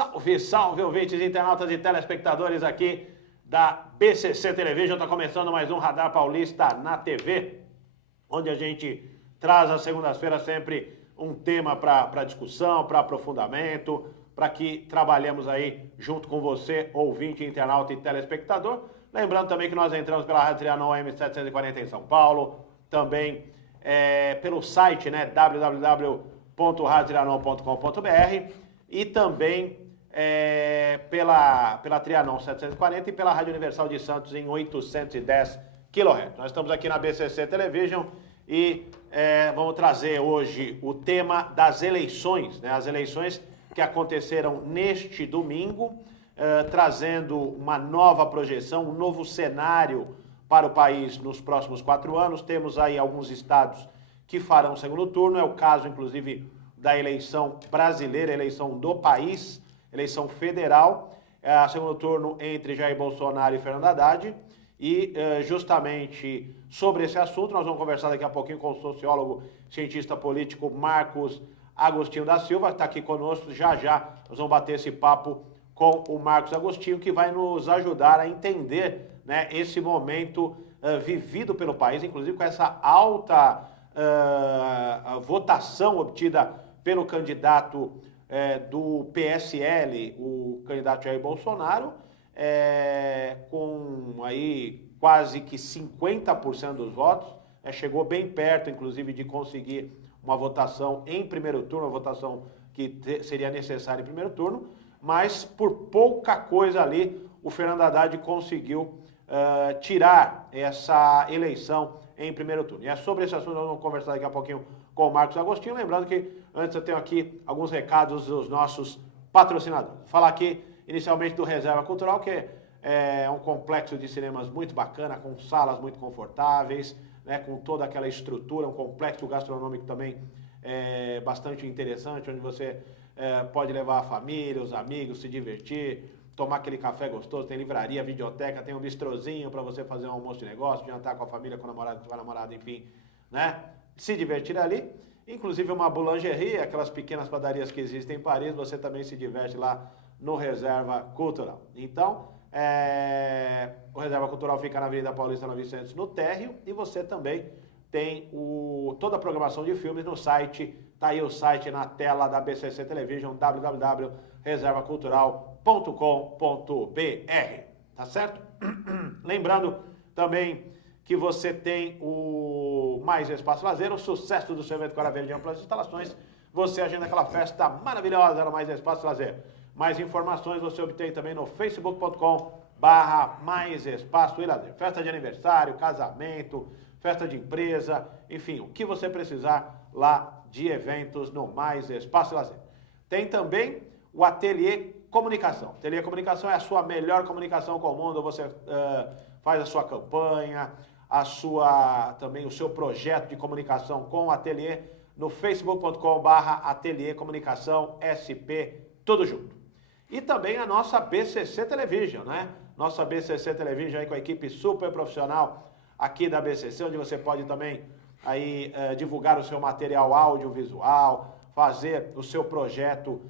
Salve, salve, ouvintes, internautas e telespectadores aqui da BCC Television. Está começando mais um Radar Paulista na TV, onde a gente traz às segundas-feiras sempre um tema para discussão, para aprofundamento, para que trabalhemos aí junto com você, ouvinte, internauta e telespectador. Lembrando também que nós entramos pela Rádio Trianon M740 em São Paulo, também pelo site, né, www.radiotrianon.com.br e também pela Trianon 740 e pela Rádio Universal de Santos em 810 kHz. Nós estamos aqui na BCC Television e vamos trazer hoje o tema das eleições, né? As eleições que aconteceram neste domingo, trazendo uma nova projeção, um novo cenário para o país nos próximos 4 anos. Temos aí alguns estados que farão segundo turno, é o caso, inclusive, da eleição brasileira, eleição do país, eleição federal, segundo turno entre Jair Bolsonaro e Fernando Haddad. E justamente sobre esse assunto nós vamos conversar daqui a pouquinho com o sociólogo, cientista político Marcos Agostinho da Silva, que está aqui conosco. Já nós vamos bater esse papo com o Marcos Agostinho, que vai nos ajudar a entender, né, esse momento vivido pelo país, inclusive com essa alta votação obtida pelo candidato do PSL, o candidato Jair Bolsonaro, com aí quase que 50% dos votos, chegou bem perto, inclusive, de conseguir uma votação em primeiro turno, uma votação que seria necessária em primeiro turno, mas por pouca coisa ali o Fernando Haddad conseguiu tirar essa eleição em primeiro turno. E é sobre esse assunto que nós vamos conversar daqui a pouquinho com o Marcos Agostinho. Lembrando que antes eu tenho aqui alguns recados dos nossos patrocinadores. Vou falar aqui inicialmente do Reserva Cultural, que é um complexo de cinemas muito bacana, com salas muito confortáveis, né, com toda aquela estrutura, um complexo gastronômico também bastante interessante, onde você pode levar a família, os amigos, se divertir, tomar aquele café gostoso. Tem livraria, videoteca, tem um bistrozinho para você fazer um almoço de negócio, jantar com a família, com o namorado, com a namorada, enfim, né? Se divertir ali. Inclusive uma boulangerie, aquelas pequenas padarias que existem em Paris, você também se diverte lá no Reserva Cultural. Então, o Reserva Cultural fica na Avenida Paulista 900, no térreo, e você também tem toda a programação de filmes no site. Tá aí o site na tela da BCC Television, www.reservacultural.com.br, tá certo? Lembrando também que você tem o Mais Espaço Lazer, o sucesso do seu evento Cora Verde Amplas Instalações. Você agenda aquela festa maravilhosa no Mais Espaço Lazer. Mais informações você obtém também no facebook.com/Mais Espaço e Lazer. Festa de aniversário, casamento, festa de empresa, enfim, o que você precisar lá de eventos no Mais Espaço e Lazer. Tem também o Ateliê Comunicação. Ateliê Comunicação é a sua melhor comunicação com o mundo. Você faz a sua campanha, também o seu projeto de comunicação com o Ateliê no facebook.com/Ateliê Comunicação SP, tudo junto. E também a nossa BCC Television, né? Nossa BCC Television aí com a equipe super profissional aqui da BCC, onde você pode também aí divulgar o seu material audiovisual, fazer o seu projeto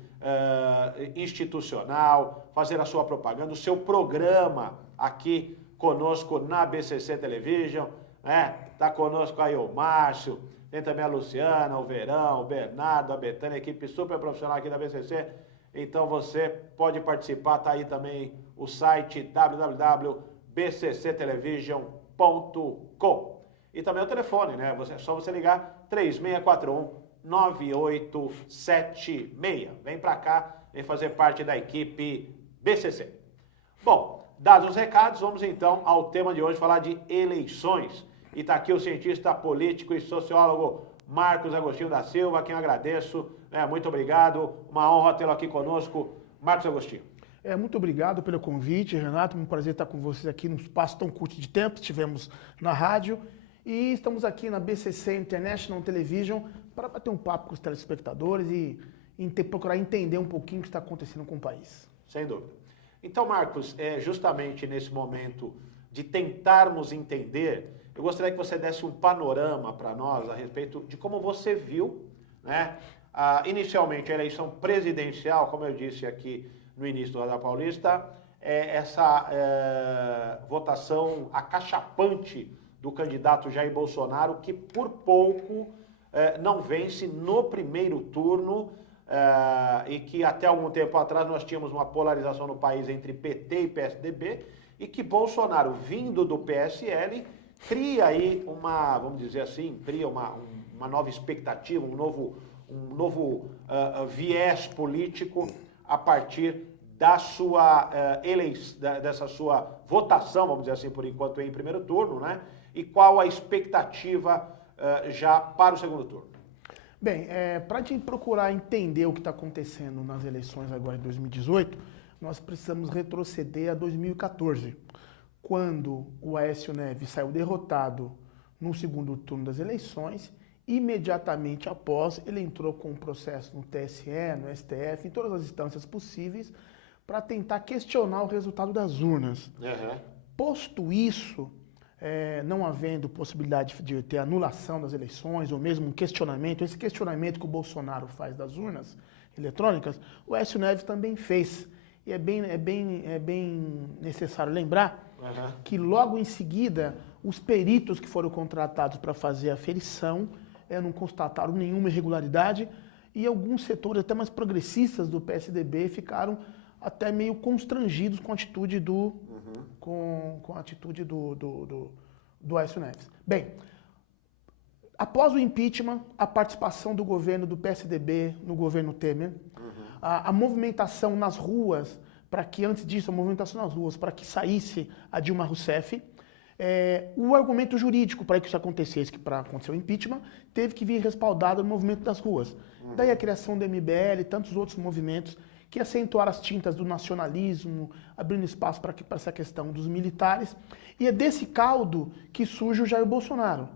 institucional, fazer a sua propaganda, o seu programa aqui conosco na BCC Television, né? Tá conosco aí o Márcio, tem também a Luciana, o Verão, o Bernardo, a Betânia, equipe super profissional aqui da BCC. Então você pode participar, tá aí também o site www.bcctelevision.com. E também o telefone, né? É só você ligar 3641-9876. Vem pra cá, vem fazer parte da equipe BCC. Bom, dados os recados, vamos então ao tema de hoje, falar de eleições. E tá aqui o cientista político e sociólogo Marcos Agostinho da Silva, a quem eu agradeço, né? Muito obrigado, uma honra tê-lo aqui conosco, Marcos Agostinho. Muito obrigado pelo convite, Renato, um prazer estar com vocês aqui num espaço tão curto de tempo, estivemos na rádio e estamos aqui na BCC International Television para bater um papo com os telespectadores e procurar entender um pouquinho o que está acontecendo com o país. Sem dúvida. Então, Marcos, justamente nesse momento de tentarmos entender, eu gostaria que você desse um panorama para nós a respeito de como você viu, né, inicialmente a eleição presidencial, como eu disse aqui no início do Radar Paulista, essa votação acachapante do candidato Jair Bolsonaro, que por pouco não vence no primeiro turno, e que até algum tempo atrás nós tínhamos uma polarização no país entre PT e PSDB, e que Bolsonaro, vindo do PSL, cria aí vamos dizer assim, cria uma nova expectativa, um novo viés político a partir da sua dessa sua votação, vamos dizer assim, por enquanto em primeiro turno, né? E qual a expectativa já para o segundo turno? Bem, para a gente procurar entender o que está acontecendo nas eleições agora em 2018, nós precisamos retroceder a 2014, quando o Aécio Neves saiu derrotado no segundo turno das eleições. Imediatamente após, ele entrou com um processo no TSE, no STF, em todas as instâncias possíveis, para tentar questionar o resultado das urnas. Uhum. Posto isso, não havendo possibilidade de ter anulação das eleições, ou mesmo um questionamento, esse questionamento que o Bolsonaro faz das urnas eletrônicas, o Aécio Neves também fez. E é bem necessário lembrar que logo em seguida, os peritos que foram contratados para fazer a aferição não constataram nenhuma irregularidade, e alguns setores até mais progressistas do PSDB ficaram até meio constrangidos com a atitude do Aécio Neves. Bem, após o impeachment, a participação do governo do PSDB no governo Temer, a movimentação nas ruas, para que antes disso, a movimentação nas ruas, para que saísse a Dilma Rousseff, o argumento jurídico para que isso acontecesse, que para acontecer o impeachment, teve que vir respaldado no movimento das ruas. Daí a criação do MBL e tantos outros movimentos que acentuaram as tintas do nacionalismo, abrindo espaço para essa questão dos militares. E é desse caldo que surge o Jair Bolsonaro.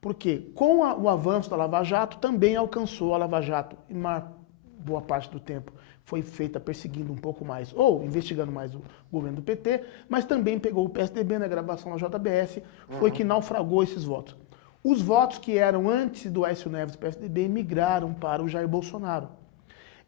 Porque com o avanço da Lava Jato, também alcançou a Lava Jato, e uma boa parte do tempo foi feita perseguindo um pouco mais, ou investigando mais o governo do PT, mas também pegou o PSDB na gravação da JBS, foi que naufragou esses votos. Os votos que eram antes do Aécio Neves do PSDB migraram para o Jair Bolsonaro.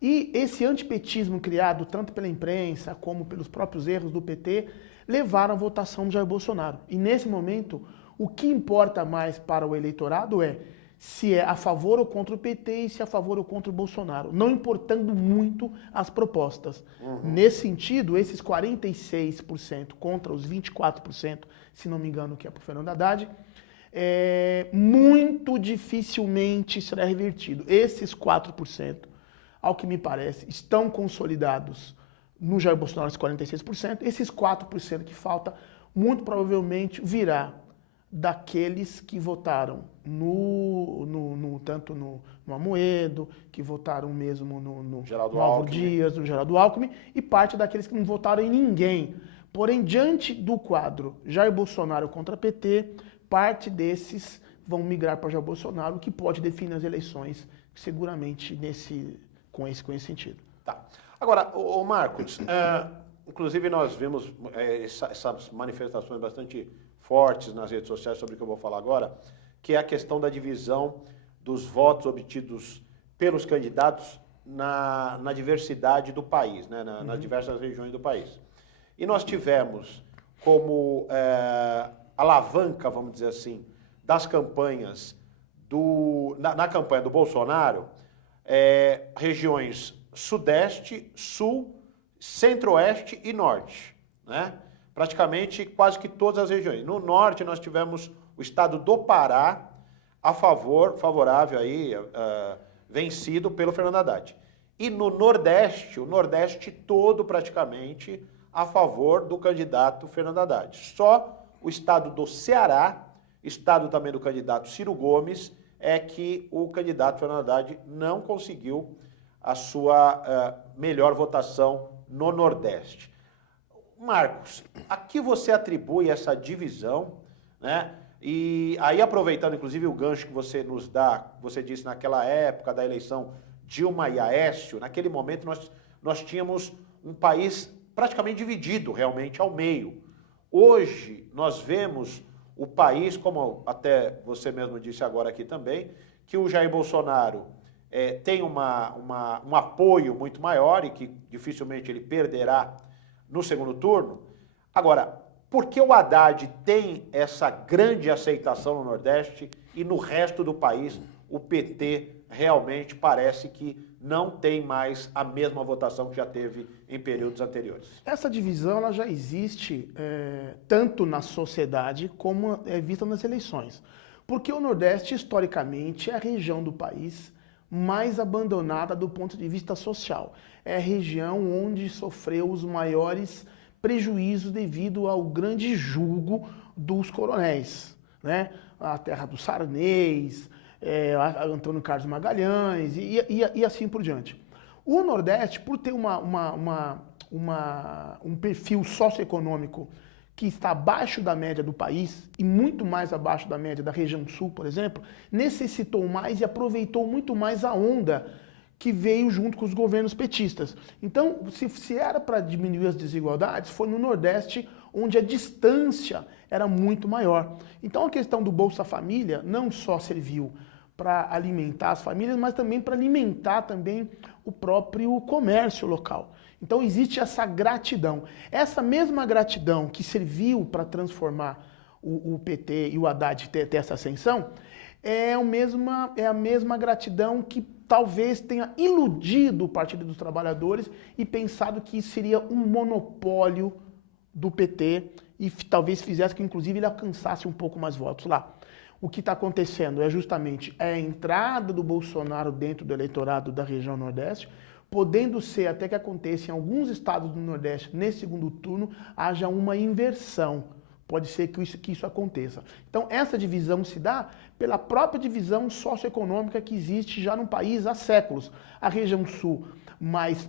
E esse antipetismo criado tanto pela imprensa como pelos próprios erros do PT levaram à votação do Jair Bolsonaro. E nesse momento, o que importa mais para o eleitorado é se é a favor ou contra o PT e se é a favor ou contra o Bolsonaro, não importando muito as propostas. Nesse sentido, esses 46% contra os 24%, se não me engano, que é para o Fernando Haddad, muito dificilmente será revertido. Esses 4%, ao que me parece, estão consolidados no Jair Bolsonaro, esses 46%. Esses 4% que falta, muito provavelmente virá daqueles que votaram tanto no Amoedo, que votaram mesmo no Álvaro Dias, no Geraldo Alckmin, e parte daqueles que não votaram em ninguém. Porém, diante do quadro Jair Bolsonaro contra PT, parte desses vão migrar para Jair Bolsonaro, o que pode definir as eleições, seguramente com esse sentido. Tá. Agora, o Marcos, inclusive nós vimos essas manifestações bastante fortes nas redes sociais sobre o que eu vou falar agora, que é a questão da divisão dos votos obtidos pelos candidatos na diversidade do país, né, nas diversas regiões do país. E nós tivemos como alavanca, vamos dizer assim, das campanhas na campanha do Bolsonaro, regiões Sudeste, Sul, Centro-Oeste e Norte, né? Praticamente quase que todas as regiões. No Norte nós tivemos o estado do Pará favorável aí, vencido pelo Fernando Haddad. E no Nordeste, o Nordeste todo praticamente a favor do candidato Fernando Haddad. Só o estado do Ceará, estado também do candidato Ciro Gomes, é que o candidato Fernando Haddad não conseguiu a sua melhor votação no Nordeste. Marcos, a que você atribui essa divisão, né? E aí, aproveitando inclusive o gancho que você nos dá, você disse naquela época da eleição Dilma e Aécio, naquele momento nós tínhamos um país praticamente dividido realmente ao meio. Hoje nós vemos o país, como até você mesmo disse agora aqui também, que o Jair Bolsonaro tem um apoio muito maior e que dificilmente ele perderá no segundo turno. Agora, por que o Haddad tem essa grande aceitação no Nordeste e no resto do país o PT realmente parece que não tem mais a mesma votação que já teve em períodos anteriores? Essa divisão ela já existe tanto na sociedade como é vista nas eleições. Porque o Nordeste, historicamente, é a região do país mais abandonada do ponto de vista social. É a região onde sofreu os maiores prejuízos devido ao grande jugo dos coronéis, né? A terra dos Sarnês, Antônio Carlos Magalhães e assim por diante. O Nordeste, por ter um perfil socioeconômico que está abaixo da média do país e muito mais abaixo da média da região sul, por exemplo, necessitou mais e aproveitou muito mais a onda que veio junto com os governos petistas. Então, se era para diminuir as desigualdades, foi no Nordeste onde a distância era muito maior. Então, a questão do Bolsa Família não só serviu para alimentar as famílias, mas também para alimentar também o próprio comércio local. Então existe essa gratidão. Essa mesma gratidão que serviu para transformar o PT e o Haddad ter essa ascensão, é a mesma gratidão que talvez tenha iludido o Partido dos Trabalhadores e pensado que isso seria um monopólio do PT e talvez fizesse que inclusive ele alcançasse um pouco mais votos lá. O que está acontecendo é justamente a entrada do Bolsonaro dentro do eleitorado da região Nordeste, podendo ser até que aconteça em alguns estados do Nordeste, nesse segundo turno, haja uma inversão. Pode ser que isso aconteça. Então, essa divisão se dá pela própria divisão socioeconômica que existe já no país há séculos. A região sul, mais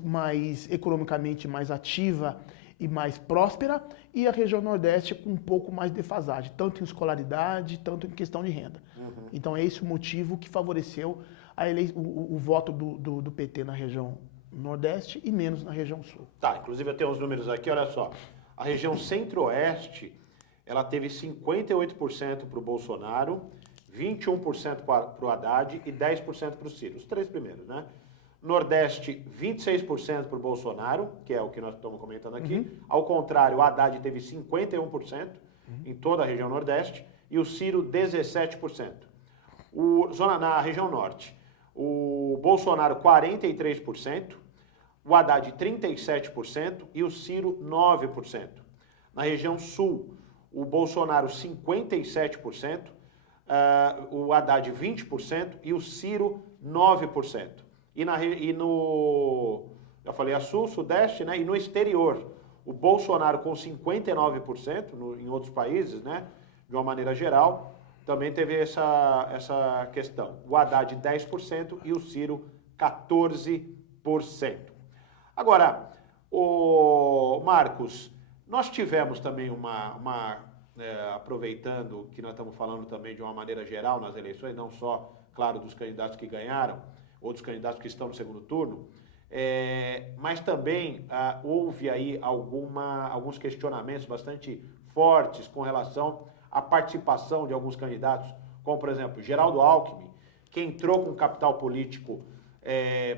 economicamente mais ativa e mais próspera, e a região Nordeste com um pouco mais de defasagem, tanto em escolaridade, tanto em questão de renda. Uhum. Então, é esse o motivo que favoreceu o voto do PT na região Nordeste e menos na região Sul. Tá, inclusive eu tenho uns números aqui, olha só. A região Centro-Oeste, ela teve 58% para o Bolsonaro, 21% para o Haddad e 10% para o Ciro. Os três primeiros, né? Nordeste, 26% para o Bolsonaro, que é o que nós estamos comentando aqui. Uhum. Ao contrário, o Haddad teve 51% em toda a região Nordeste e o Ciro 17%. Na região Norte, o Bolsonaro 43%, o Haddad 37% e o Ciro 9%. Na região Sul, o Bolsonaro 57%, o Haddad 20% e o Ciro 9%. Já falei a Sul, Sudeste, né? E no exterior, o Bolsonaro com 59% em outros países, né? De uma maneira geral, também teve essa questão. O Haddad 10% e o Ciro 14%. Agora, Marcos, nós tivemos também aproveitando que nós estamos falando também de uma maneira geral nas eleições, não só, claro, dos candidatos que ganharam, outros candidatos que estão no segundo turno, mas também houve aí alguns questionamentos bastante fortes com relação à participação de alguns candidatos, como, por exemplo, Geraldo Alckmin, que entrou com um capital político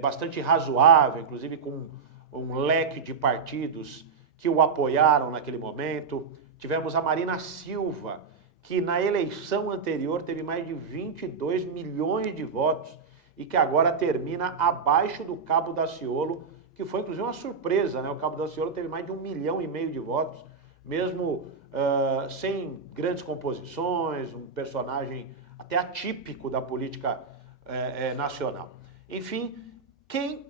bastante razoável, inclusive com um leque de partidos que o apoiaram naquele momento. Tivemos a Marina Silva, que na eleição anterior teve mais de 22 milhões de votos e que agora termina abaixo do Cabo Daciolo, que foi inclusive uma surpresa, né? O Cabo Daciolo teve mais de 1,5 milhão de votos, mesmo sem grandes composições, um personagem até atípico da política nacional. Enfim, quem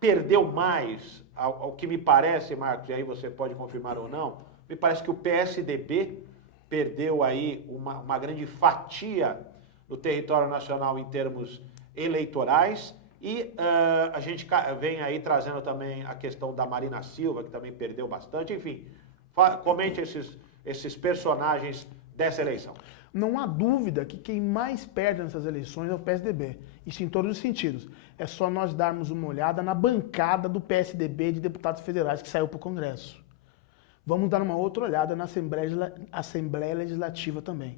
perdeu mais, ao que me parece, Marcos, e aí você pode confirmar ou não, me parece que o PSDB perdeu aí uma grande fatia do território nacional em termos eleitorais e a gente vem aí trazendo também a questão da Marina Silva, que também perdeu bastante. Enfim, comente esses personagens dessa eleição. Não há dúvida que quem mais perde nessas eleições é o PSDB. Isso em todos os sentidos. É só nós darmos uma olhada na bancada do PSDB de deputados federais que saiu para o Congresso. Vamos dar uma outra olhada na Assembleia Legislativa também.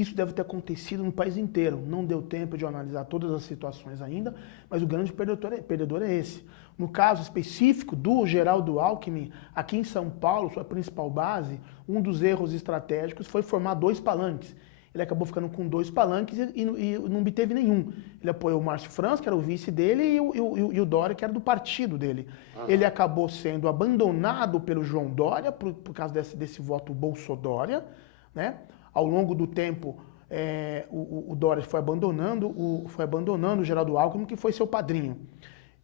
Isso deve ter acontecido no país inteiro. Não deu tempo de eu analisar todas as situações ainda, mas o grande perdedor é esse. No caso específico do Geraldo Alckmin, aqui em São Paulo, sua principal base, um dos erros estratégicos foi formar 2 palanques. Ele acabou ficando com 2 palanques e não obteve nenhum. Ele apoiou o Márcio França, que era o vice dele, e o Dória, que era do partido dele. Ele acabou sendo abandonado pelo João Dória, por causa desse voto Bolsodória, né? Ao longo do tempo, o Dória foi abandonando o Geraldo Alckmin, que foi seu padrinho.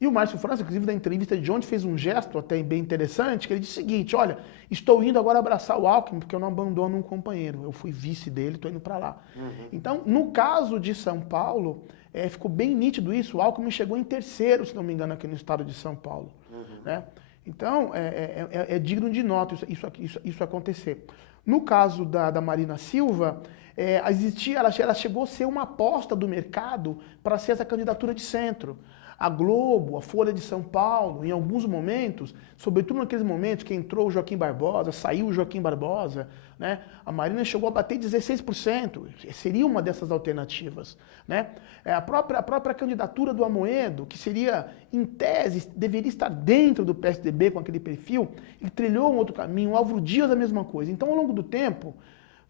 E o Márcio França, inclusive, na entrevista de ontem, fez um gesto até bem interessante, que ele disse o seguinte: olha, estou indo agora abraçar o Alckmin, porque eu não abandono um companheiro. Eu fui vice dele, estou indo para lá. Então, no caso de São Paulo, ficou bem nítido isso. O Alckmin chegou em terceiro, se não me engano, aqui no estado de São Paulo. Né? Então, é digno de nota isso acontecer. No caso da Marina Silva, ela chegou a ser uma aposta do mercado para ser essa candidatura de centro. A Globo, a Folha de São Paulo, em alguns momentos, sobretudo naqueles momentos que entrou o Joaquim Barbosa, saiu o Joaquim Barbosa, né? A Marina chegou a bater 16%, seria uma dessas alternativas. Né? A própria candidatura do Amoedo, que seria, em tese, deveria estar dentro do PSDB com aquele perfil, ele trilhou um outro caminho, o Álvaro Dias a mesma coisa. Então, ao longo do tempo,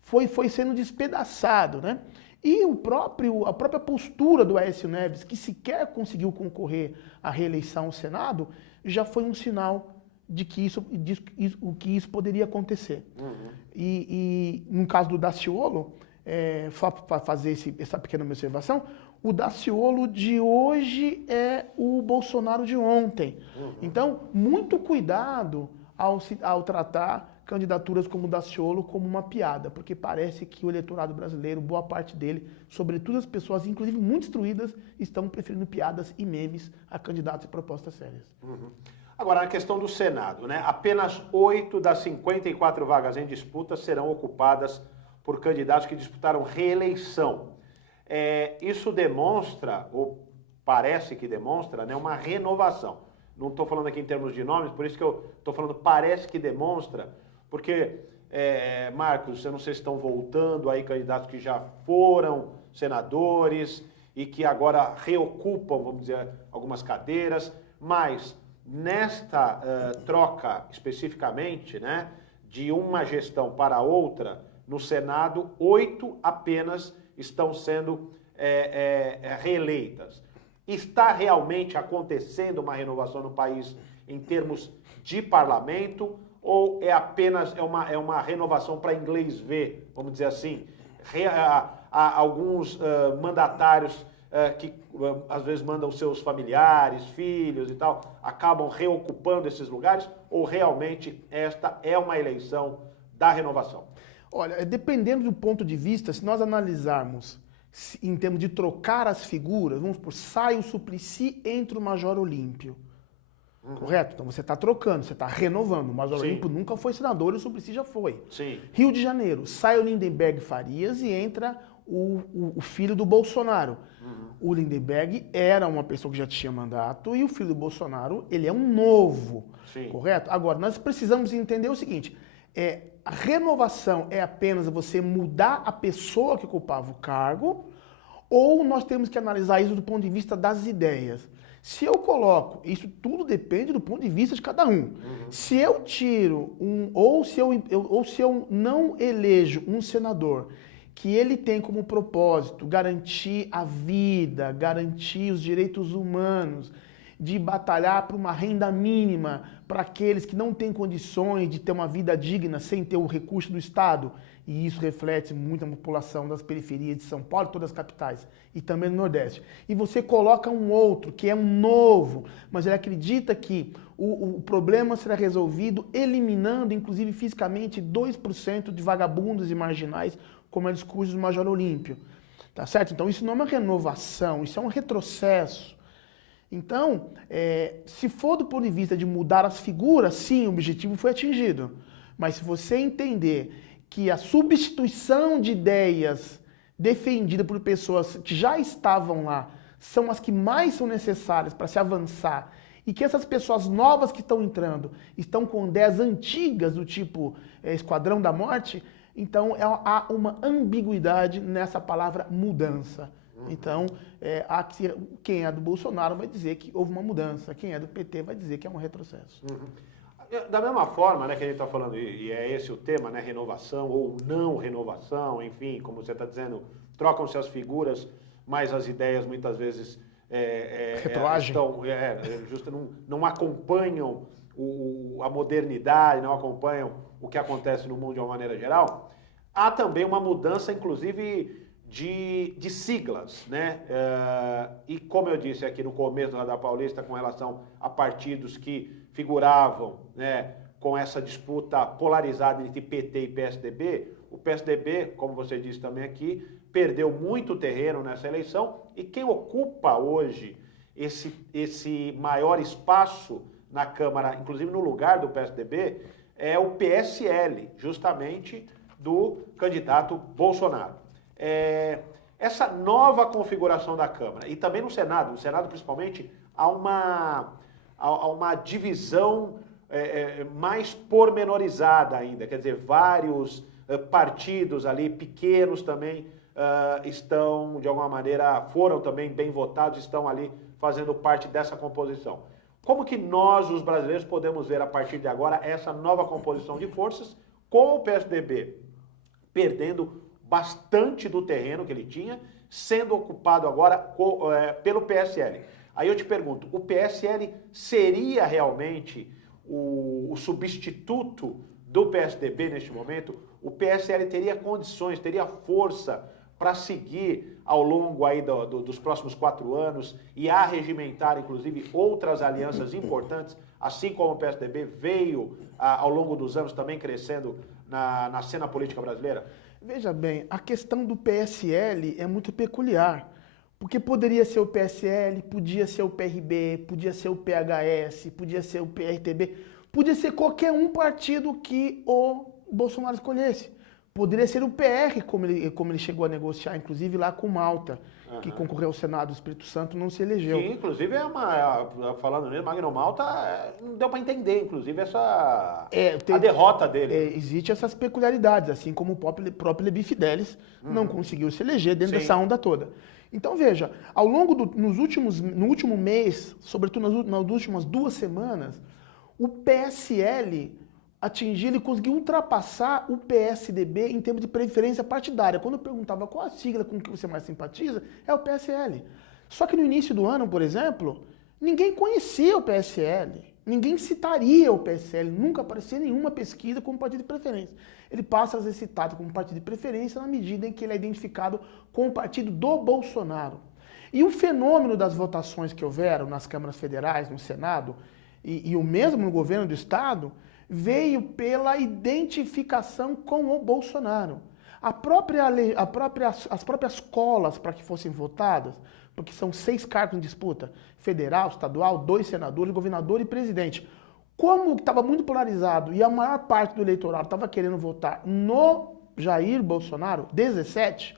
foi sendo despedaçado, né? E a própria postura do Aécio Neves, que sequer conseguiu concorrer à reeleição ao Senado, já foi um sinal de que isso poderia acontecer. E no caso do Daciolo, só para fazer essa pequena observação, o Daciolo de hoje é o Bolsonaro de ontem. Então, muito cuidado ao tratar candidaturas como o Daciolo como uma piada, porque parece que o eleitorado brasileiro, boa parte dele, sobretudo as pessoas, inclusive muito instruídas, estão preferindo piadas e memes a candidatos e propostas sérias. Agora, na questão do Senado, né? Apenas 8 das 54 vagas em disputa serão ocupadas por candidatos que disputaram reeleição. Isso demonstra, ou parece que demonstra, né, uma renovação. Não estou falando aqui em termos de nomes, por isso que eu estou falando parece que demonstra. Porque, Marcos, eu não sei se estão voltando aí candidatos que já foram senadores e que agora reocupam, vamos dizer, algumas cadeiras, mas nesta troca especificamente, né, de uma gestão para outra, no Senado, 8 apenas estão sendo reeleitas. Está realmente acontecendo uma renovação no país em termos de parlamento? Ou é apenas uma renovação para inglês ver, vamos dizer assim? Alguns mandatários que às vezes mandam seus familiares, filhos e tal, acabam reocupando esses lugares? Ou realmente esta é uma eleição da renovação? Olha, dependendo do ponto de vista, se nós analisarmos em termos de trocar as figuras, vamos supor, sai o Suplicy, entra o Major Olímpio. Correto? Então você está trocando, você está renovando. O Major Olímpio nunca foi senador e o Suplicy já foi. Sim. Rio de Janeiro, sai o Lindenberg Farias e entra o filho do Bolsonaro. O Lindenberg era uma pessoa que já tinha mandato e o filho do Bolsonaro, ele é um novo. Sim. Correto? Agora, nós precisamos entender o seguinte, a renovação é apenas você mudar a pessoa que ocupava o cargo ou nós temos que analisar isso do ponto de vista das ideias? Se eu coloco, isso tudo depende do ponto de vista de cada um. Se eu tiro ou se eu não elejo um senador que ele tem como propósito garantir a vida, garantir os direitos humanos, de batalhar por uma renda mínima para aqueles que não têm condições de ter uma vida digna sem ter o recurso do Estado, e isso reflete muito a população das periferias de São Paulo, todas as capitais, e também no Nordeste. E você coloca um outro, que é um novo, mas ele acredita que o problema será resolvido eliminando, inclusive fisicamente, 2% de vagabundos e marginais, como é o discurso do Major Olímpio. Tá certo? Então isso não é uma renovação, isso é um retrocesso. Então, se for do ponto de vista de mudar as figuras, sim, o objetivo foi atingido. Mas se você entender que a substituição de ideias defendidas por pessoas que já estavam lá são as que mais são necessárias para se avançar e que essas pessoas novas que estão entrando estão com ideias antigas do tipo Esquadrão da Morte, Então, há uma ambiguidade nessa palavra mudança. Então, quem é do Bolsonaro vai dizer que houve uma mudança, quem é do PT vai dizer que é um retrocesso. Da mesma forma, né, que a gente está falando, e é esse o tema, né, renovação ou não renovação, enfim, como você está dizendo, trocam-se as figuras, mas as ideias muitas vezes não acompanham a modernidade, não acompanham o que acontece no mundo de uma maneira geral. Há também uma mudança, inclusive, de siglas, né? E como eu disse aqui no começo da Radar Paulista, com relação a partidos que figuravam, né, com essa disputa polarizada entre PT e PSDB, o PSDB, como você disse também aqui, perdeu muito terreno nessa eleição, e quem ocupa hoje esse maior espaço na Câmara, inclusive no lugar do PSDB, é o PSL, justamente do candidato Bolsonaro. Essa nova configuração da Câmara, e também no Senado principalmente, há uma divisão mais pormenorizada ainda, quer dizer, vários partidos ali, pequenos também, estão, de alguma maneira, foram também bem votados, estão ali fazendo parte dessa composição. Como que nós, os brasileiros, podemos ver a partir de agora essa nova composição de forças, com o PSDB perdendo bastante do terreno que ele tinha, sendo ocupado agora pelo PSL. Aí eu te pergunto, o PSL seria realmente o substituto do PSDB neste momento? O PSL teria condições, teria força para seguir ao longo aí dos próximos 4 anos e arregimentar, inclusive, outras alianças importantes, assim como o PSDB veio ao longo dos anos também crescendo na cena política brasileira? Veja bem, a questão do PSL é muito peculiar, porque poderia ser o PSL, podia ser o PRB, podia ser o PHS, podia ser o PRTB, podia ser qualquer um partido que o Bolsonaro escolhesse. Poderia ser o PR, como ele chegou a negociar, inclusive lá com Malta, que concorreu ao Senado do Espírito Santo, não se elegeu. Sim, inclusive, falando nisso, Magno Malta, não deu para entender, inclusive, a derrota dele. Existem essas peculiaridades, assim como o próprio Lebi Fidelis não conseguiu se eleger dentro dessa onda toda. Então, veja, ao longo no último mês, sobretudo nas últimas 2 semanas, o PSL ele conseguiu ultrapassar o PSDB em termos de preferência partidária. Quando eu perguntava qual a sigla com que você mais simpatiza, é o PSL. Só que no início do ano, por exemplo, ninguém conhecia o PSL, ninguém citaria o PSL, nunca aparecia nenhuma pesquisa como partido de preferência. Ele passa a ser citado como partido de preferência na medida em que ele é identificado com o partido do Bolsonaro. E o fenômeno das votações que houveram nas câmaras federais, no Senado, e o mesmo no governo do Estado, veio pela identificação com o Bolsonaro. As próprias colas para que fossem votadas, porque são 6 cargos em disputa, federal, estadual, 2 senadores, governador e presidente. Como estava muito polarizado e a maior parte do eleitorado estava querendo votar no Jair Bolsonaro, 17,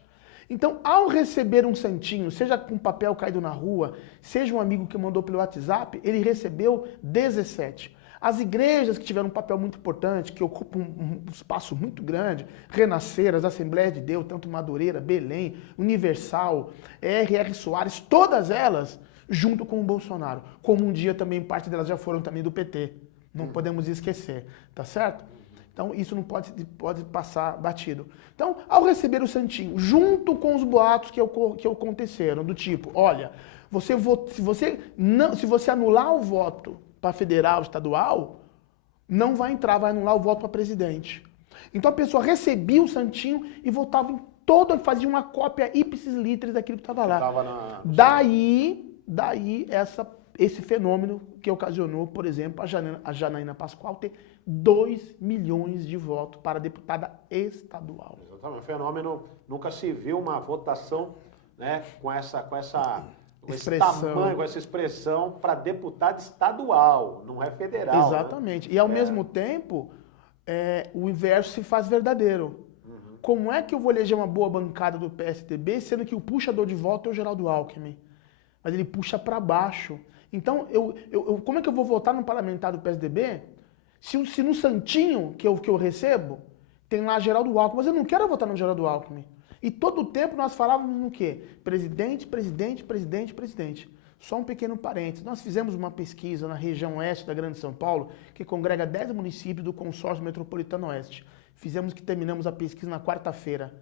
então ao receber um santinho, seja com papel caído na rua, seja um amigo que mandou pelo WhatsApp, ele recebeu 17. As igrejas que tiveram um papel muito importante, que ocupam um espaço muito grande, Renascer, as Assembleias de Deus, tanto Madureira, Belém, Universal, R.R. Soares, todas elas junto com o Bolsonaro. Como um dia também parte delas já foram também do PT. Não podemos esquecer, tá certo? Então isso não pode passar batido. Então, ao receber o santinho, junto com os boatos que aconteceram, do tipo, olha, se você anular o voto para federal, estadual, não vai entrar, vai anular o voto para presidente. Então a pessoa recebia o santinho e votava fazia uma cópia ipsis literis daquilo que estava lá. Daí esse fenômeno que ocasionou, por exemplo, a Janaína Pascoal ter 2 milhões de votos para deputada estadual. Exatamente, um fenômeno, nunca se viu uma votação, né, com esse tamanho, com essa expressão para deputado estadual, não é federal. Exatamente. Né? E ao mesmo tempo, o inverso se faz verdadeiro. Como é que eu vou eleger uma boa bancada do PSDB, sendo que o puxador de voto é o Geraldo Alckmin? Mas ele puxa para baixo. Então, como é que eu vou votar no parlamentar do PSDB se no santinho que eu recebo tem lá Geraldo Alckmin, mas eu não quero votar no Geraldo Alckmin. E todo o tempo nós falávamos no quê? Presidente, presidente, presidente, presidente. Só um pequeno parênteses. Nós fizemos uma pesquisa na região oeste da Grande São Paulo, que congrega 10 municípios do consórcio metropolitano oeste. Terminamos a pesquisa na quarta-feira,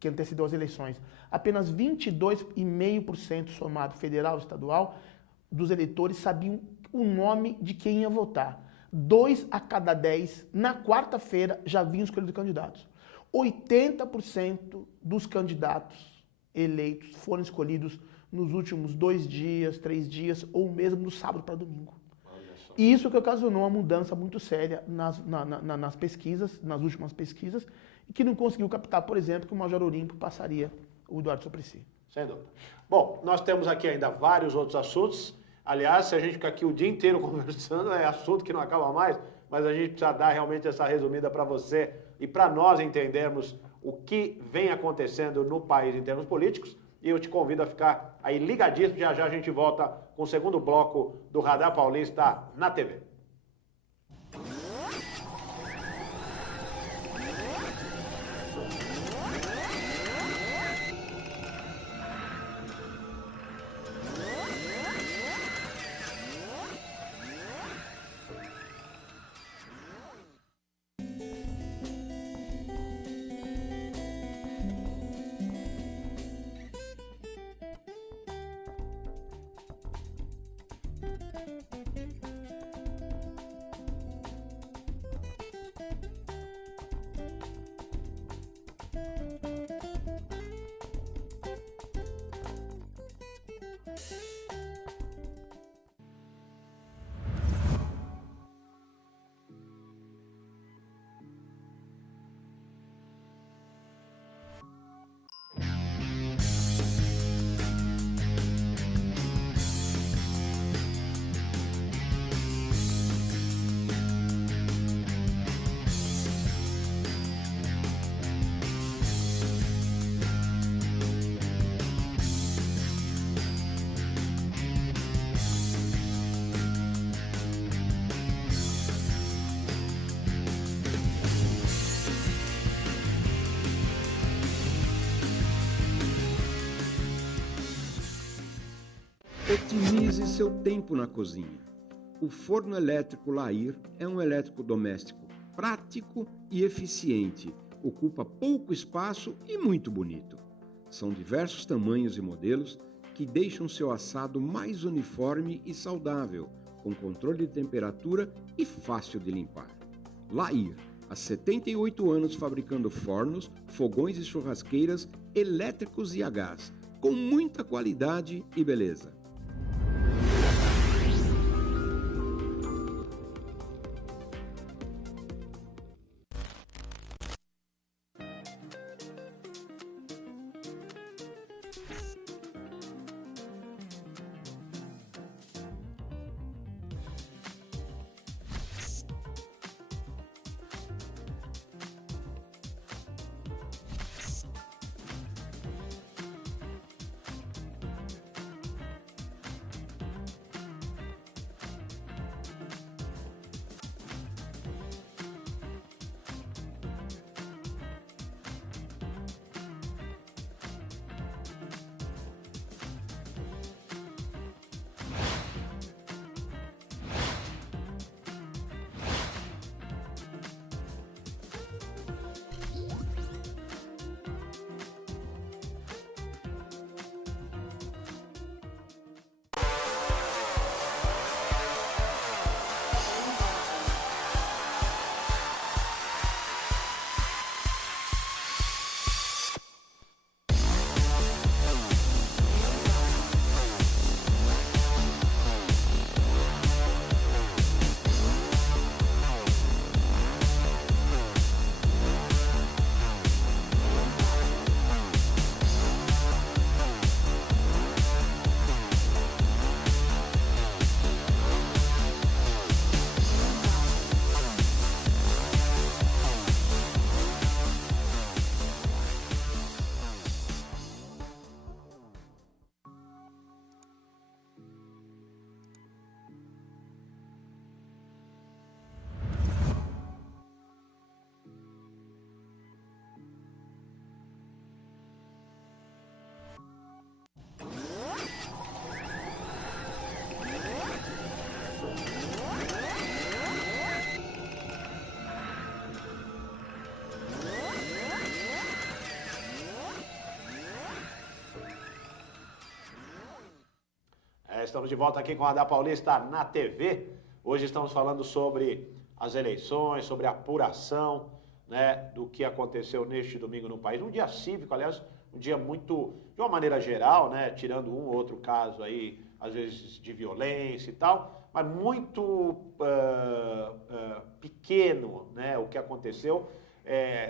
que antecedeu as eleições. Apenas 22,5% somado federal e estadual dos eleitores sabiam o nome de quem ia votar. 2 a cada 10, na quarta-feira, já haviam escolhido candidatos. 80% dos candidatos eleitos foram escolhidos nos últimos 2 dias, 3 dias, ou mesmo do sábado para domingo. E isso que ocasionou uma mudança muito séria nas pesquisas, nas últimas pesquisas, e que não conseguiu captar, por exemplo, que o Major Olímpio passaria o Eduardo Suplicy. Sem dúvida. Bom, nós temos aqui ainda vários outros assuntos. Aliás, se a gente ficar aqui o dia inteiro conversando, é assunto que não acaba mais, mas a gente precisa dar realmente essa resumida para você e para nós entendermos o que vem acontecendo no país em termos políticos. E eu te convido a ficar aí ligadíssimo. Já já a gente volta com o segundo bloco do Radar Paulista na TV. Otimize seu tempo na cozinha. O forno elétrico Lair é um eletrodoméstico prático e eficiente, ocupa pouco espaço e muito bonito. São diversos tamanhos e modelos que deixam seu assado mais uniforme e saudável, com controle de temperatura e fácil de limpar. Lair, há 78 anos fabricando fornos, fogões e churrasqueiras elétricos e a gás, com muita qualidade e beleza. Estamos de volta aqui com a da Paulista na TV. Hoje estamos falando sobre as eleições, sobre a apuração, né, do que aconteceu neste domingo no país. Um dia cívico, aliás, um dia muito, de uma maneira geral, né, tirando um ou outro caso aí, às vezes de violência e tal, mas muito pequeno, né, o que aconteceu,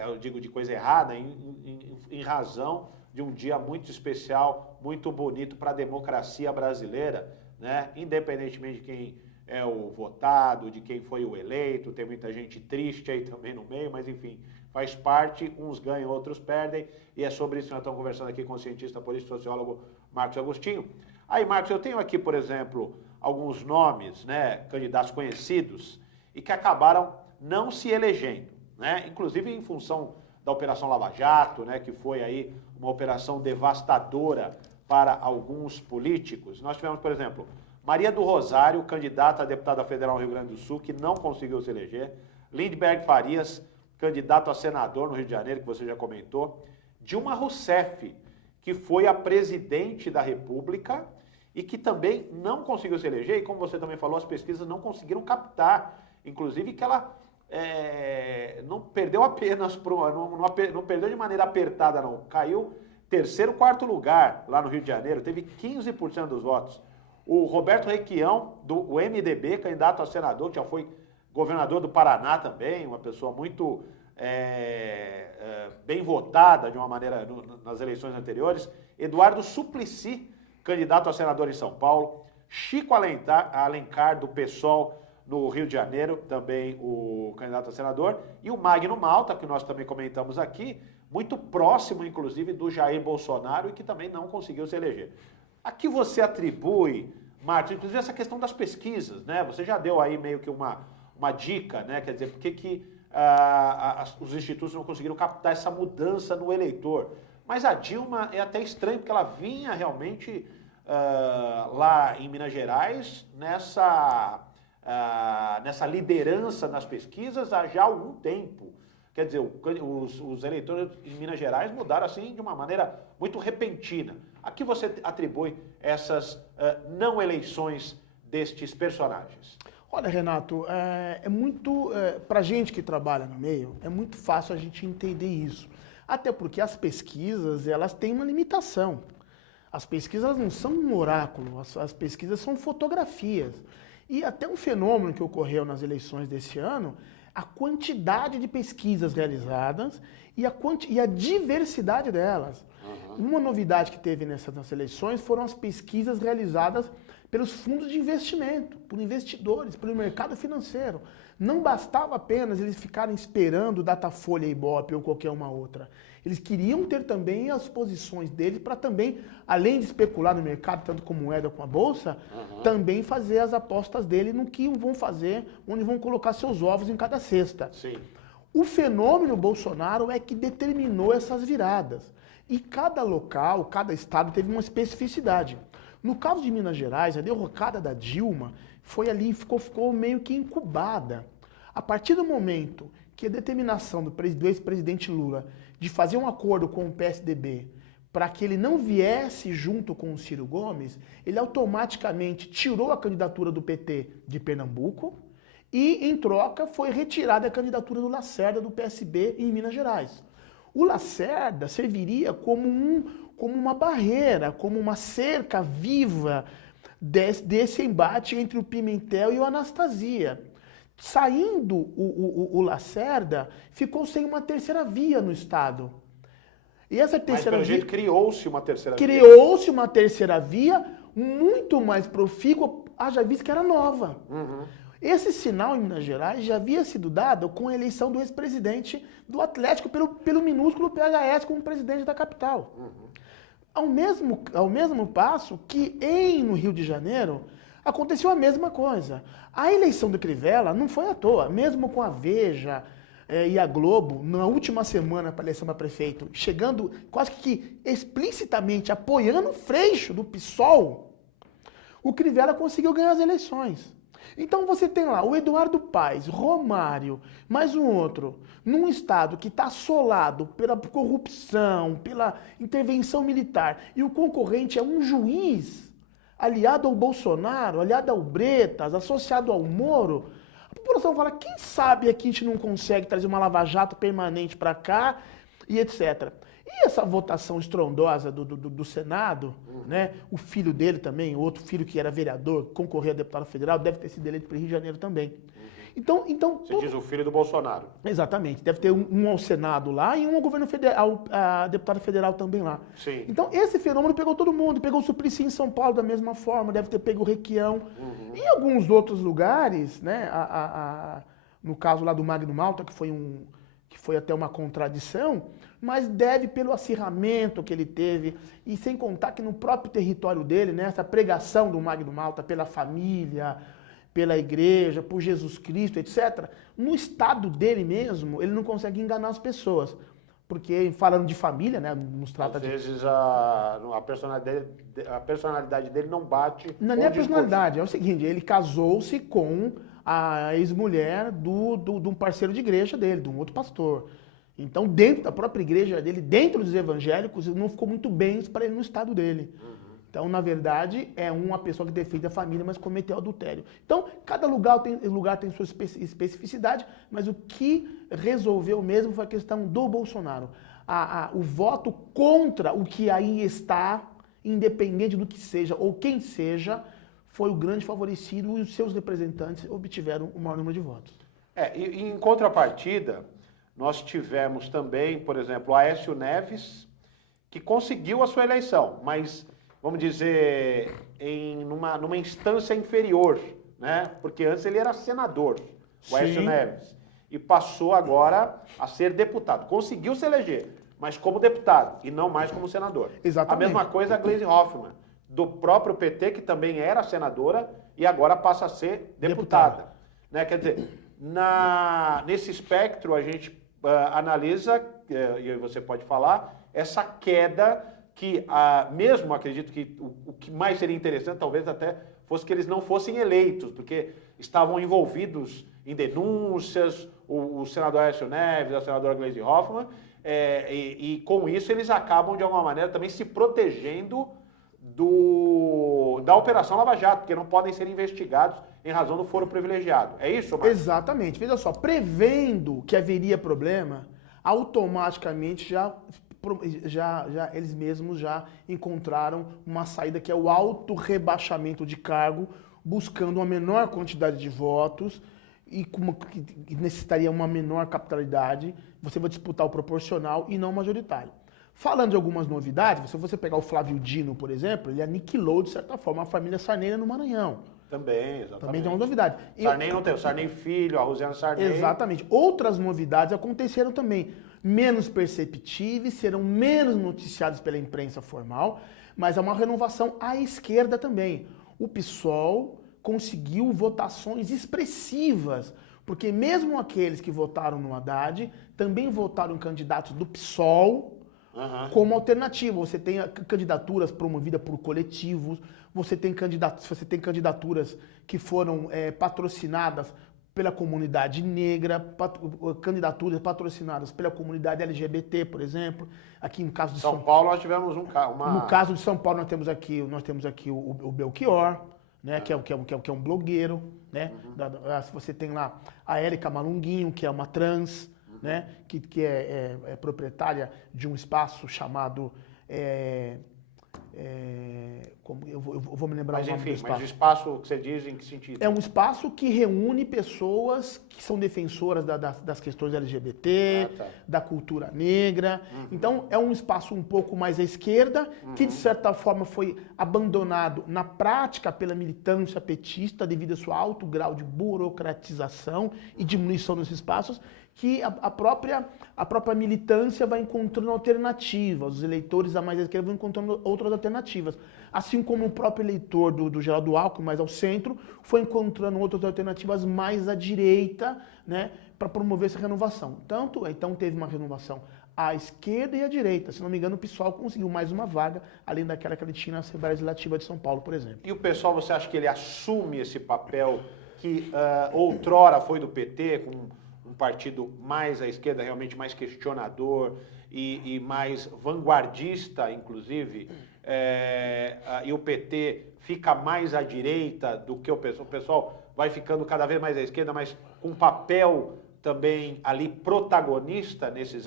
eu digo de coisa errada, em razão de um dia muito especial, muito bonito para a democracia brasileira, né? Independentemente de quem é o votado, de quem foi o eleito, tem muita gente triste aí também no meio, mas enfim, faz parte, uns ganham, outros perdem, e é sobre isso que nós estamos conversando aqui com o cientista político e sociólogo Marcos Agostinho. Aí, Marcos, eu tenho aqui, por exemplo, alguns nomes, né, candidatos conhecidos, e que acabaram não se elegendo, né? Inclusive em função da Operação Lava Jato, né, que foi aí uma operação devastadora para alguns políticos. Nós tivemos, por exemplo, Maria do Rosário, candidata a deputada federal no Rio Grande do Sul, que não conseguiu se eleger. Lindbergh Farias, candidato a senador no Rio de Janeiro, que você já comentou. Dilma Rousseff, que foi a presidente da República e que também não conseguiu se eleger. E como você também falou, as pesquisas não conseguiram captar, inclusive que ela não perdeu apenas, não perdeu de maneira apertada, não. Caiu terceiro, quarto lugar lá no Rio de Janeiro, teve 15% dos votos. O Roberto Requião, do MDB, candidato a senador, que já foi governador do Paraná também, uma pessoa muito bem votada de uma maneira nas eleições anteriores. Eduardo Suplicy, candidato a senador em São Paulo. Chico Alencar, do PSOL, no Rio de Janeiro, também o candidato a senador. E o Magno Malta, que nós também comentamos aqui, muito próximo, inclusive, do Jair Bolsonaro e que também não conseguiu se eleger. A que você atribui, Marcos, inclusive essa questão das pesquisas, né? Você já deu aí meio que uma dica, né? Quer dizer, por que os institutos não conseguiram captar essa mudança no eleitor? Mas a Dilma é até estranho, porque ela vinha realmente lá em Minas Gerais nessa liderança nas pesquisas há já algum tempo. Quer dizer, os eleitores em Minas Gerais mudaram assim de uma maneira muito repentina. A que você atribui essas não eleições destes personagens? Olha, Renato, para a gente que trabalha no meio, é muito fácil a gente entender isso. Até porque as pesquisas, elas têm uma limitação. As pesquisas não são um oráculo, as pesquisas são fotografias. E até um fenômeno que ocorreu nas eleições desse ano, a quantidade de pesquisas realizadas e a diversidade delas. Uma novidade que teve nessas eleições foram as pesquisas realizadas pelos fundos de investimento, por investidores, pelo mercado financeiro. Não bastava apenas eles ficarem esperando o Datafolha, Ibope ou qualquer uma outra. Eles queriam ter também as posições deles para também, além de especular no mercado, tanto com moeda como a bolsa, também fazer as apostas dele no que vão fazer, onde vão colocar seus ovos em cada cesta. Sim. O fenômeno Bolsonaro é que determinou essas viradas. E cada local, cada estado teve uma especificidade. No caso de Minas Gerais, a derrocada da Dilma foi ali, ficou meio que incubada. A partir do momento que a determinação do ex-presidente Lula de fazer um acordo com o PSDB para que ele não viesse junto com o Ciro Gomes, ele automaticamente tirou a candidatura do PT de Pernambuco e, em troca, foi retirada a candidatura do Lacerda do PSB em Minas Gerais. O Lacerda serviria como uma barreira, como uma cerca viva desse embate entre o Pimentel e o Anastasia. Saindo o Lacerda, ficou sem uma terceira via no Estado. E essa terceira Mas, pelo jeito, criou-se uma terceira via. Criou-se uma terceira via muito mais profícua, haja visto que era nova. Esse sinal em Minas Gerais já havia sido dado com a eleição do ex-presidente do Atlético pelo minúsculo PHS como presidente da capital. Ao mesmo passo que no Rio de Janeiro aconteceu a mesma coisa. A eleição do Crivella não foi à toa, mesmo com a Veja e a Globo, na última semana para a eleição para prefeito, chegando quase que explicitamente apoiando o Freixo do PSOL, o Crivella conseguiu ganhar as eleições. Então você tem lá o Eduardo Paes, Romário, mais um outro, num estado que está assolado pela corrupção, pela intervenção militar, e o concorrente é um juiz, aliado ao Bolsonaro, aliado ao Bretas, associado ao Moro, a população fala, quem sabe aqui a gente não consegue trazer uma lava-jato permanente para cá e etc. E essa votação estrondosa do Senado, né? O filho dele também, outro filho que era vereador, concorreu a deputado federal, deve ter sido eleito para o Rio de Janeiro também. Então, Você diz o filho do Bolsonaro. Exatamente. Deve ter um ao Senado lá e um ao governo federal, a deputado federal também lá. Sim. Então, esse fenômeno pegou todo mundo. Pegou o Suplicy em São Paulo da mesma forma, deve ter pego o Requião. Em alguns outros lugares, né? No caso lá do Magno Malta, que foi até uma contradição, mas deve pelo acirramento que ele teve, e sem contar que no próprio território dele, né, essa pregação do Magno Malta pela família, pela igreja, por Jesus Cristo, etc., no estado dele mesmo, ele não consegue enganar as pessoas. Porque, falando de família, né, nos trata Às vezes a personalidade dele não bate. Não é nem a personalidade, é o seguinte, ele casou-se com a ex-mulher de um parceiro de igreja dele, de um outro pastor. Então, dentro da própria igreja dele, dentro dos evangélicos, não ficou muito bem para ele no estado dele. Então, na verdade, é uma pessoa que defende a família, mas cometeu adultério. Então, cada lugar tem sua especificidade, mas o que resolveu mesmo foi a questão do Bolsonaro. O voto contra o que aí está, independente do que seja ou quem seja, foi o grande favorecido e os seus representantes obtiveram o maior número de votos. E em contrapartida, nós tivemos também, por exemplo, o Aécio Neves, que conseguiu a sua eleição, mas, vamos dizer, numa instância inferior, né? Porque antes ele era senador, o Aécio Neves, e passou agora a ser deputado. Conseguiu se eleger, mas como deputado e não mais como senador. Exatamente. A mesma coisa a Gleisi Hoffmann, do próprio PT, que também era senadora e agora passa a ser deputada. Né? Quer dizer, nesse espectro a gente analisa, e você pode falar, essa queda que, mesmo acredito que o que mais seria interessante talvez até fosse que eles não fossem eleitos, porque estavam envolvidos em denúncias, o senador Aécio Neves, a senadora Gleisi Hoffmann, e com isso eles acabam de alguma maneira também se protegendo da Operação Lava Jato, porque não podem ser investigados em razão do foro privilegiado. É isso, Marcos? Exatamente. Veja só, prevendo que haveria problema, automaticamente eles mesmos já encontraram uma saída que é o auto-rebaixamento de cargo, buscando uma menor quantidade de votos e que necessitaria uma menor capitalidade. Você vai disputar o proporcional e não o majoritário. Falando de algumas novidades, se você pegar o Flávio Dino, por exemplo, ele aniquilou, de certa forma, a família Sarney no Maranhão. Também, exatamente. Também tem uma novidade. Sarney não tem, o Sarney filho, a Rosiana Sarney. Exatamente. Outras novidades aconteceram também. Menos perceptíveis, serão menos noticiadas pela imprensa formal, mas é uma renovação à esquerda também. O PSOL conseguiu votações expressivas, porque mesmo aqueles que votaram no Haddad também votaram em candidatos do PSOL, como alternativa. Você tem candidaturas promovidas por coletivos, você tem candidaturas que foram patrocinadas pela comunidade negra, candidaturas patrocinadas pela comunidade LGBT, por exemplo. Aqui no caso de São Paulo nós tivemos No caso de São Paulo nós temos aqui o Belchior, né, que é um blogueiro, né? Você tem lá a Érica Malunguinho, que é uma trans, né, que é proprietária de um espaço chamado... eu vou me lembrar o nome do espaço. Mas o espaço que você diz em que sentido? É um espaço que reúne pessoas que são defensoras das questões LGBT, da cultura negra. Então, é um espaço um pouco mais à esquerda, que de certa forma foi abandonado na prática pela militância petista devido ao seu alto grau de burocratização e diminuição desses espaços, que a própria militância vai encontrando alternativas, os eleitores a mais à esquerda vão encontrando outras alternativas. Assim como o próprio eleitor do Geraldo Alckmin, mais ao centro, foi encontrando outras alternativas mais à direita, né, para promover essa renovação. Então teve uma renovação à esquerda e à direita. Se não me engano, o PSOL conseguiu mais uma vaga, além daquela que ele tinha na Assembleia Legislativa de São Paulo, por exemplo. E o pessoal, você acha que ele assume esse papel que outrora foi do PT, com um partido mais à esquerda, realmente mais questionador e mais vanguardista, inclusive, e o PT fica mais à direita do que o pessoal vai ficando cada vez mais à esquerda, mas com papel também ali protagonista nesses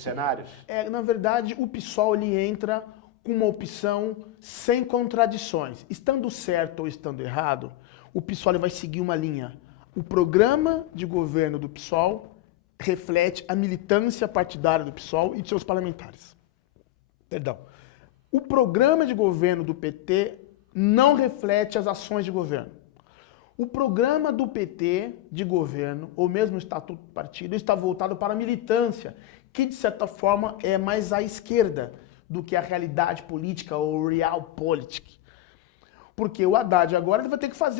cenários? Na verdade, o PSOL ele entra com uma opção sem contradições. Estando certo ou estando errado, o PSOL ele vai seguir uma linha. O programa de governo do PSOL reflete a militância partidária do PSOL e de seus parlamentares. Perdão. O programa de governo do PT não reflete as ações de governo. O programa do PT de governo, ou mesmo o estatuto do partido, está voltado para a militância, que de certa forma é mais à esquerda do que a realidade política ou realpolitik. Porque o Haddad agora ele vai ter que vai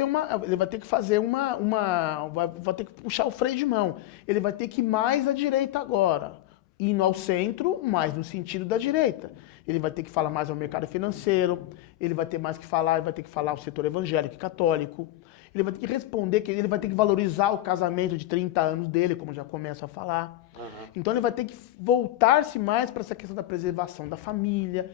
ter que puxar o freio de mão. Ele vai ter que ir mais à direita agora, indo ao centro, mais no sentido da direita. Ele vai ter que falar mais ao mercado financeiro, ele vai ter mais que falar, ele vai ter que falar ao setor evangélico e católico. Ele vai ter que responder, que ele vai ter que valorizar o casamento de 30 anos dele, como já começa a falar. Então ele vai ter que voltar-se mais para essa questão da preservação da família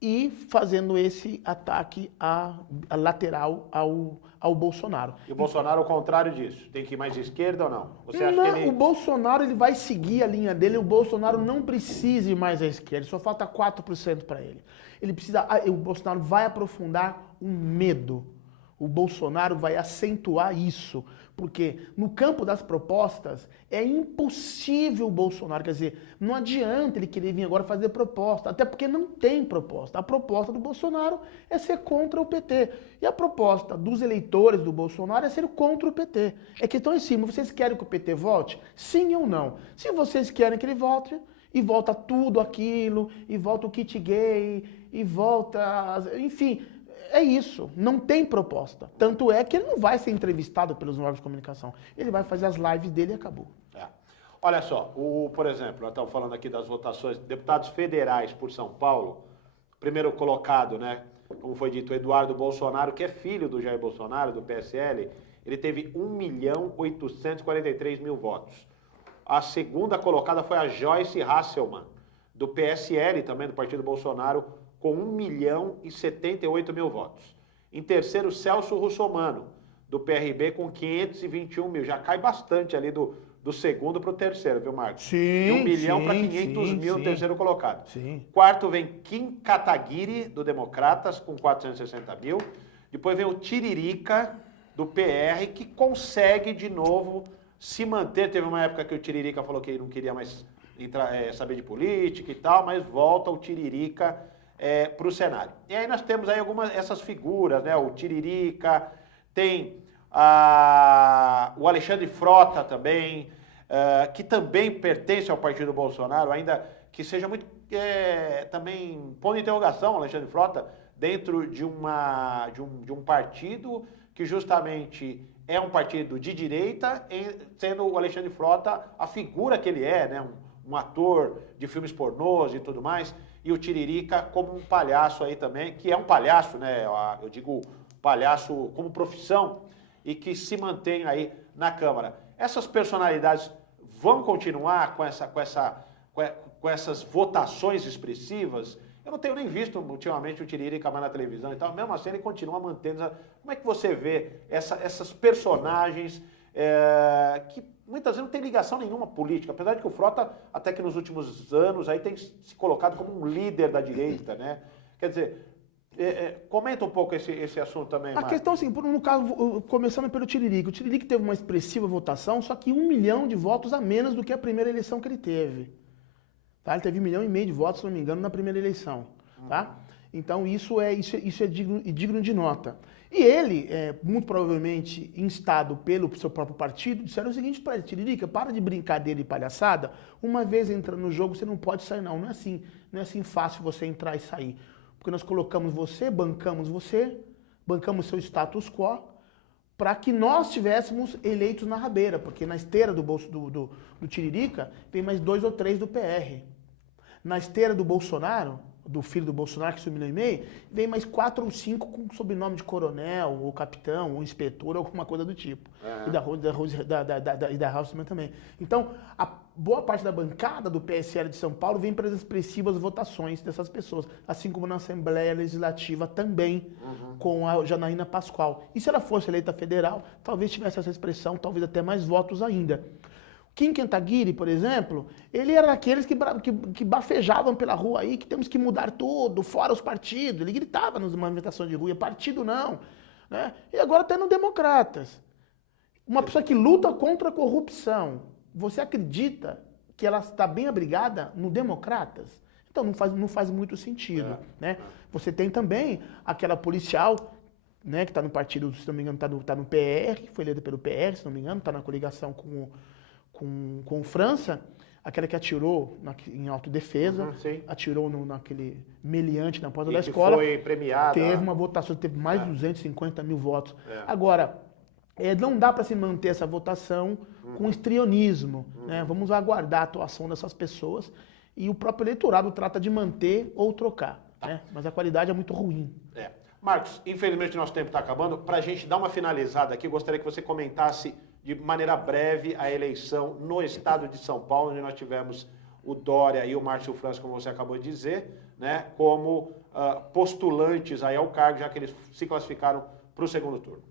e fazendo esse ataque a lateral ao Bolsonaro. E o Bolsonaro, ao contrário disso, tem que ir mais à esquerda ou não? Você acha Não, que ele... o Bolsonaro ele vai seguir a linha dele, o Bolsonaro não precisa ir mais à esquerda, só falta 4% para ele. O Bolsonaro vai aprofundar um medo. O Bolsonaro vai acentuar isso, porque no campo das propostas é impossível o Bolsonaro, quer dizer, não adianta ele querer vir agora fazer proposta, até porque não tem proposta. A proposta do Bolsonaro é ser contra o PT. E a proposta dos eleitores do Bolsonaro é ser contra o PT. É questão em cima, vocês querem que o PT volte? Sim ou não? Se vocês querem que ele volte, e volta tudo aquilo, e volta o kit gay, e volta... Enfim... É isso, não tem proposta. Tanto é que ele não vai ser entrevistado pelos órgãos de comunicação. Ele vai fazer as lives dele e acabou. Olha só, por exemplo, nós estamos falando aqui das votações, deputados federais por São Paulo, primeiro colocado, né, como foi dito, Eduardo Bolsonaro, que é filho do Jair Bolsonaro, do PSL, ele teve 1.843.000 votos. A segunda colocada foi a Joyce Hasselmann, do PSL, também do Partido Bolsonaro, com 1.078.000 votos. Em terceiro, Celso Russomano, do PRB, com 521.000. Já cai bastante ali do segundo para o terceiro, viu, Marcos? Sim, de 1 milhão para 500.000 no terceiro colocado. Quarto vem Kim Kataguiri, do Democratas, com 460.000. Depois vem o Tiririca, do PR, que consegue de novo se manter. Teve uma época que o Tiririca falou que ele não queria mais saber de política e tal, mas volta o Tiririca para o cenário. E aí nós temos aí essas figuras, né? O Tiririca, tem o Alexandre Frota também, que também pertence ao partido Bolsonaro, ainda que seja muito também pondo em interrogação o Alexandre Frota dentro de um partido que justamente é um partido de direita, sendo o Alexandre Frota a figura que ele é, né? Um ator de filmes pornôs e tudo mais, e o Tiririca como um palhaço aí também, que é um palhaço, né? Eu digo palhaço como profissão, e que se mantém aí na Câmara. Essas personalidades vão continuar com essas votações expressivas? Eu não tenho nem visto ultimamente o Tiririca mais na televisão e tal, mesmo assim ele continua mantendo. Como é que você vê essas personagens que muitas vezes não tem ligação nenhuma política, apesar de que o Frota, até que nos últimos anos, aí tem se colocado como um líder da direita, né? Quer dizer, comenta um pouco esse assunto também, A questão, assim, no caso, começando pelo Tiririca. O Tiririca teve uma expressiva votação, só que 1 milhão de votos a menos do que a primeira eleição que ele teve. Tá? Ele teve 1,5 milhão de votos, se não me engano, na primeira eleição. Tá? Então, isso é digno de nota. E ele, muito provavelmente, instado pelo seu próprio partido, disseram o seguinte para ele: Tiririca, para de brincadeira e palhaçada, uma vez entrando no jogo, você não pode sair, não. Não é assim fácil você entrar e sair. Porque nós colocamos você, bancamos seu status quo, para que nós tivéssemos eleitos na rabeira, porque na esteira do Tiririca tem mais 2 ou 3 do PR. Na esteira do Bolsonaro, do filho do Bolsonaro, que sumiu no e-mail, vem mais 4 ou 5 com sobrenome de coronel, ou capitão, ou inspetor, alguma coisa do tipo. E da House também. Então, a boa parte da bancada do PSL de São Paulo vem para as expressivas votações dessas pessoas, assim como na Assembleia Legislativa também, com a Janaína Pascoal. E se ela fosse eleita federal, talvez tivesse essa expressão, talvez até mais votos ainda. Kim Kentaguiri, por exemplo, ele era daqueles que bafejavam pela rua aí, que temos que mudar tudo, fora os partidos. Ele gritava nas manifestações de rua, partido não. Né? E agora está no Democratas. Uma pessoa que luta contra a corrupção, você acredita que ela está bem abrigada no Democratas? Então não faz muito sentido. Né? Você tem também aquela policial, né, que está no partido, se não me engano, está no PR, foi eleita pelo PR, se não me engano, está na coligação com França, aquela que atirou em autodefesa, atirou naquele meliante na porta da escola. Foi premiada. Teve uma votação, teve mais de 250 mil votos. Agora, não dá para se manter essa votação com estrionismo. Né? Vamos aguardar a atuação dessas pessoas e o próprio eleitorado trata de manter ou trocar. Né? Mas a qualidade é muito ruim. Marcos, infelizmente nosso tempo está acabando. Para a gente dar uma finalizada aqui, gostaria que você comentasse de maneira breve a eleição no estado de São Paulo, onde nós tivemos o Dória e o Márcio França, como você acabou de dizer, né, como postulantes aí ao cargo, já que eles se classificaram para o segundo turno.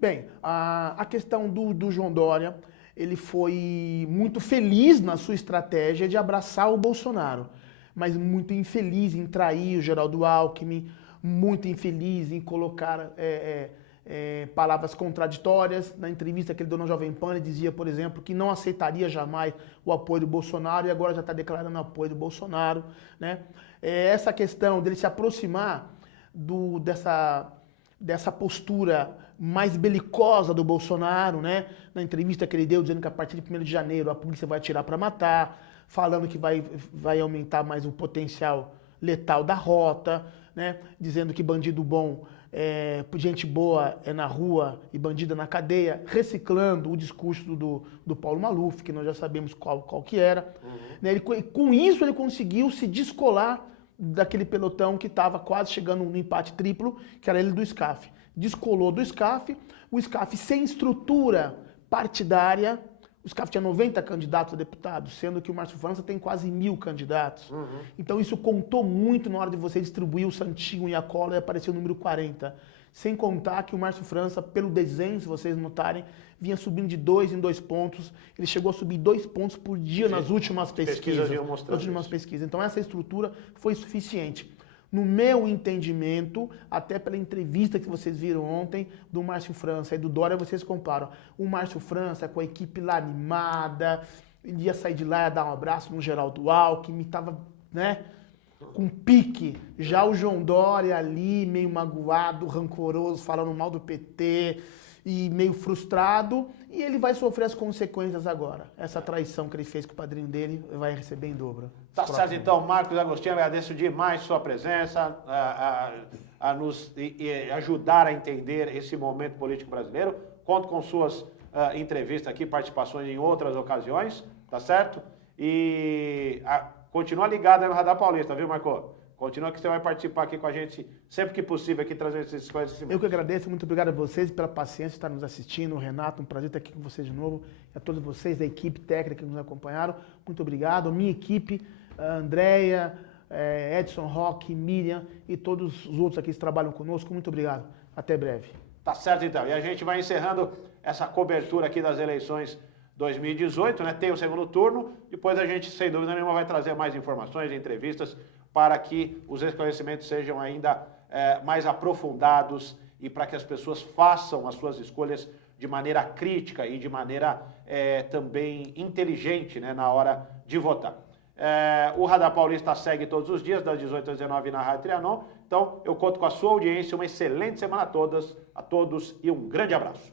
Bem, a questão do João Dória, ele foi muito feliz na sua estratégia de abraçar o Bolsonaro, mas muito infeliz em trair o Geraldo Alckmin, muito infeliz em colocar palavras contraditórias. Na entrevista que ele deu na Jovem Pan, ele dizia, por exemplo, que não aceitaria jamais o apoio do Bolsonaro e agora já está declarando apoio do Bolsonaro. Né? Essa questão dele se aproximar dessa postura mais belicosa do Bolsonaro, né? Na entrevista que ele deu, dizendo que a partir de 1º de janeiro a polícia vai atirar para matar, falando que vai aumentar mais o potencial letal da rota, né? Dizendo que bandido bom, gente boa é na rua e bandida na cadeia, reciclando o discurso do Paulo Maluf, que nós já sabemos qual que era. Né? Com isso ele conseguiu se descolar daquele pelotão que estava quase chegando no empate triplo, que era ele do SCAF. Descolou do SCAF, o SCAF sem estrutura partidária. O SCAF tinha 90 candidatos a deputados, sendo que o Márcio França tem quase 1.000 candidatos. Então isso contou muito na hora de você distribuir o santinho e a cola e apareceu o número 40. Sem contar que o Márcio França, pelo desenho, se vocês notarem, vinha subindo de 2 em 2 pontos. Ele chegou a subir 2 pontos por dia nas últimas pesquisas. Então essa estrutura foi suficiente. No meu entendimento, até pela entrevista que vocês viram ontem do Márcio França e do Dória, vocês comparam. O Márcio França com a equipe lá animada, ele ia sair de lá, ia dar um abraço no Geraldo Alckmin, estava, né, com pique. Já o João Dória ali, meio magoado, rancoroso, falando mal do PT e meio frustrado, e ele vai sofrer as consequências agora. Essa traição que ele fez com o padrinho dele vai receber em dobro. Tá certo, então, Marcos Agostinho, agradeço demais sua presença, a nos ajudar a entender esse momento político brasileiro. Conto com suas entrevistas aqui, participações em outras ocasiões, tá certo? E continua ligado aí no Radar Paulista, viu, Marco? Continua que você vai participar aqui com a gente sempre que possível, aqui trazendo esses esclarecimentos. Eu que agradeço, muito obrigado a vocês pela paciência de estar nos assistindo. Renato, um prazer estar aqui com vocês de novo. E a todos vocês da equipe técnica que nos acompanharam, muito obrigado. A minha equipe, a Andréia, Edson Roque, Miriam e todos os outros aqui que trabalham conosco, muito obrigado. Até breve. Tá certo, então. E a gente vai encerrando essa cobertura aqui das eleições 2018, né? Tem o segundo turno, depois a gente, sem dúvida nenhuma, vai trazer mais informações e entrevistas para que os esclarecimentos sejam ainda mais aprofundados e para que as pessoas façam as suas escolhas de maneira crítica e de maneira também inteligente, né, na hora de votar. O Radar Paulista segue todos os dias, das 18 às 19 na Rádio Trianon. Então, eu conto com a sua audiência. Uma excelente semana a todos e um grande abraço.